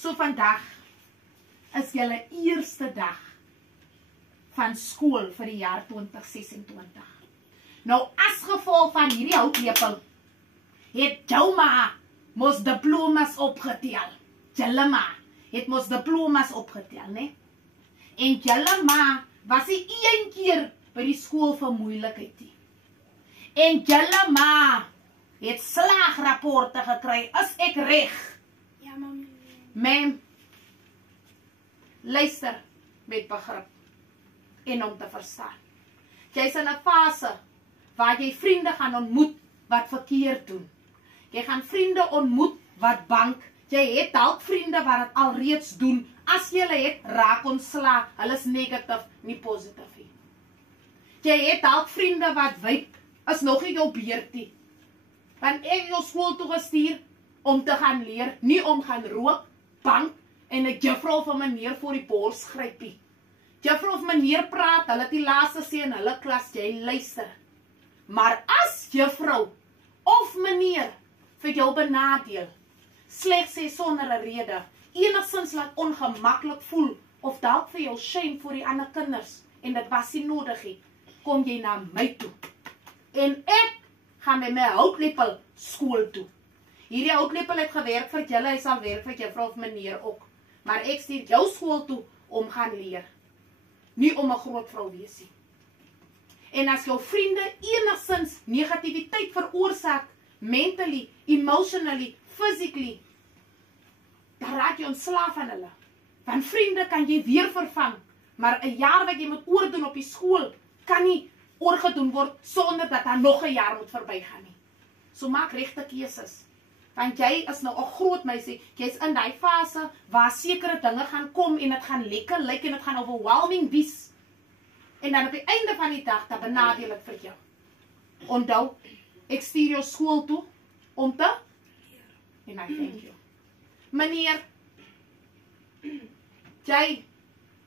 So vandag is julle eerste dag van skool vir die jaar 2026. Nou as gevolg van hierdie houtlepel het jou ma mos diplomas opgetel. Julle ma het mos diplomas opgetel, né? En julle ma was nie een keer by die skool vir moeilikheid nie. En julle ma het slaagrapporte gekry, is ek reg? Ja, mami. Ma'am, luister met begrip en om te verstaan. Jy is in 'n fase waar jy vriende gaan ontmoet wat verkeerd doen. Jy gaan vriende ontmoet wat bank. Jy het dalk vriende wat dit alreeds doen. As jy het, raak ontslaag. Hulle is negatief, nie positief nie. Jy het dalk vriende wat wyk, is nog nie jou beurt nie. Want ek jou skool toe gestuur om te gaan leer, nie om gaan rook, bank en 'n juffrou van meneer voor die bors grypie. Juffrou of meneer praat, hulle het die laaste sê in hulle klas, jy luister. Maar as juffrou of meneer vir jou benadeel, slegs sê sonder 'n rede, enigstens laat ongemaklik voel, of dalk vir jou shame vir die ander kinders, en dit was nie nodig nie, kom jy na my toe. En ek gaan met my houtlepel skool toe. Hierdie houtlepel het gewerk vir julle, hy sal werk vir juffrou of meneer ook. Maar ek stuur jou skool toe om gaan leer. Nie om 'n groot vrou wees nie. En as jou vriende enigstens negativiteit veroorsaak, mentally, emotionally, physically, dan raak jy ontslaaf van hulle. Want vriende kan jy weer vervang, maar 'n jaar wat jy moet oordoen op die skool, kan nie oorgedoen word sonder dat daar nog 'n jaar moet verbygaan nie. So maak regte keuses. Want jy is nou 'n groot meisie, jy's in daai fase waar sekere dinge gaan kom en dit gaan lekker lyk en dit gaan overwhelming wees. En dan op die einde van die dag, dan benadeel dit vir jou. Onthou, ek stuur jou skool toe om te en I thank you. Meneer, jy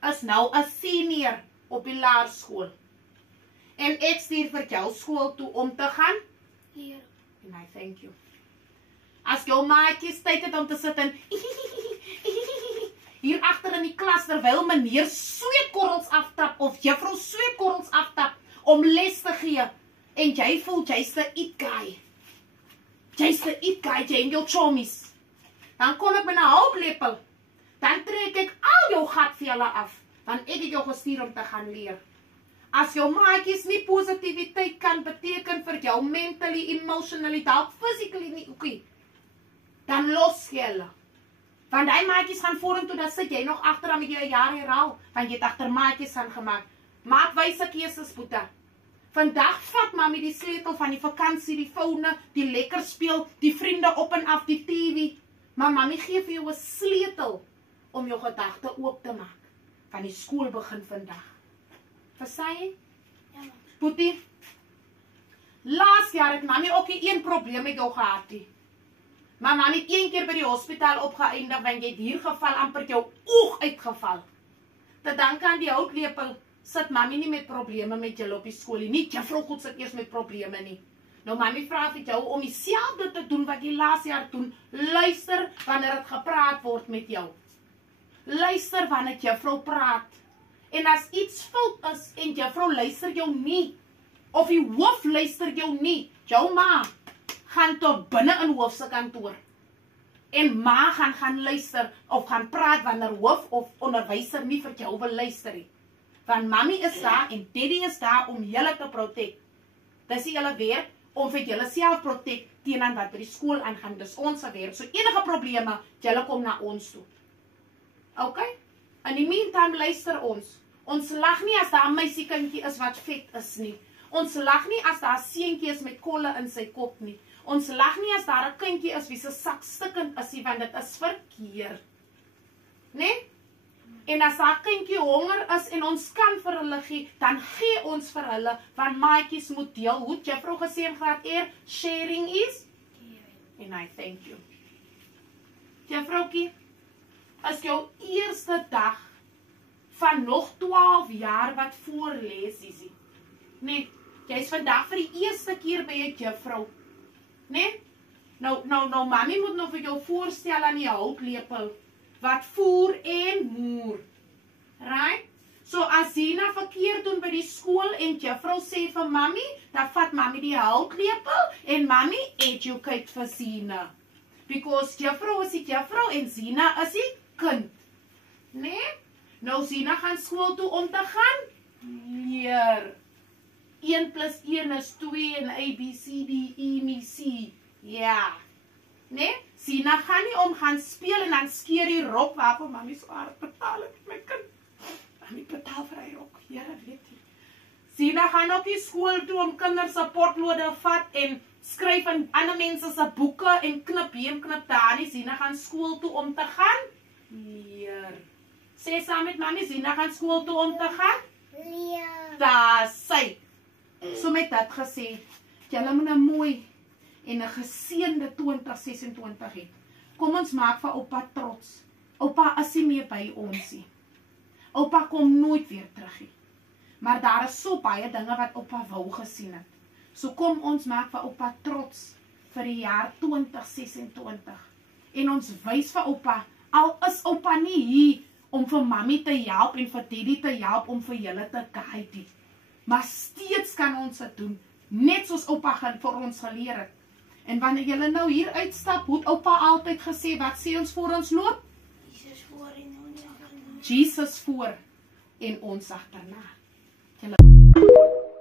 is nou 'n senior op die laerskool. En ek stuur vir jou skool toe om te gaan Leer. en I thank you. As jou maatjies tyd het om te sit en hier agter in die klas terwyl meneer sweetkorrels aftap of juffrou sweetkorrels aftap om les te gee en jy voel jy's 'n it guy. Jy's 'n it guy, jy en jou chommies. Dan kom ek met 'n houtlepel. Dan trek ek al jou gat vir julle af, want ek het jou gestuur om te gaan leer. As jou maatjies nie positiwiteit kan beteken vir jou mentally, emotionally, dalk physically nie, okay, dan los jy hulle. Want die maatjies gaan vorentoe, dan sit jy nog agter dan met jy 'n jaar herhaal, want jy het agter maatjies aan gemaak. Maak wyse keuses, Boeta. Vandag vat mami die sleutel van die vakansie, die fone, die lekker speel, die vriende op en af, die TV. Maar mami gee vir jou 'n sleutel om jou gedagte oop te maak. Van die skool begin vandag. Verstaan jy? Ja, mami. Boetie, laas jaar het mami ook nie een probleem met jou gehad nie. Maar mami het een keer by die hospitaal opgeëindig, want jy het hier geval, amper jou oog uitgeval. Te danke aan die houtlepel, sit mami nie met probleme met julle op die skool nie. Nie juffrou goed sit eers met probleme nie. Nou mami vra vir jou om dieselfde te doen wat jy laas jaar doen. Luister wanneer dit gepraat word met jou. Luister wanneer juffrou praat. En as iets fout is en juffrou luister jou nie, of die hoof luister jou nie, jou ma gaan tot binne in hoof se kantoor. En ma gaan luister of gaan praat wanneer hoof of onderwyser nie vir jou wil luister nie. Want mami is daar en daddy is daar om julle te protect. Dis julle werk om vir julle self protect teen aan wat by die skool aangaan. Dis ons werk. So enige probleme, julle kom na ons toe. Okay? In die meantime luister ons. Ons lag nie as daar 'n meisiekindjie is wat vet is nie. Ons lag nie as daar 'n seentjie is met kolle in sy kop nie. Ons lag nie as daar 'n kindjie is wie se sak stikkend is nie, want dit is verkeerd. Nee? En as daar 'n kindjie honger is en ons kan vir hulle gee, dan gee ons vir hulle, want maatjies moet deel. Hoe het juffrou gesê in graad R? Sharing is? And I thank you. Juffroukie, is jou eerste dag van nog 12 jaar wat voorlees is. Nee, jy is vandag vir die eerste keer by 'n juffrou. Nee? Nou, mami moet nog vir jou voorstel aan die houtlepel. wat voer en moer. Right? So as Zina verkeerd doen by die skool en juffrou sê vir mami, dan vat mami die houtlepel en mami educate vir Zina. Because juffrou is die juffrou en Zina is die kind. Nee? Nou Zina gaan skool toe om te gaan leer. 1 plus 1 is 2 en A, B, C, D, E, M, C. Ja. Nee? Zina gaan nie om gaan speel en dan skeer die rok waarvoor mami so hard betaal het my kind. Mami betaal vir hy rok. Here weet jy. Zina gaan ook nie skool toe om kinders se potlode vat en skryf in ander mense se boeke en knip hier en knip daar nie. Zina gaan skool toe om te gaan leer. Sê saam met mami, Zina gaan skool toe om te gaan leer. Daar sy. So met dit gesê, julle moet 'n mooi en 'n geseënde 2026 hê. Kom ons maak vir oupa trots. Oupa is nie meer by ons nie. Oupa kom nooit weer terug nie. Maar daar is so baie dinge wat oupa wou gesien het. So kom ons maak vir oupa trots vir die jaar 2026. En ons wys vir oupa, al is oupa nie hier om vir mami te help en vir daddy te help om vir julle te guide nie. Maar steeds kan ons dit doen, net soos oupa vir ons geleer het. En wanneer julle nou hier uitstap, hoe het oupa altyd gesê, wat sê ons voor ons loop? Jesus voor en ons agterna. Jesus voor en ons agterna. Julle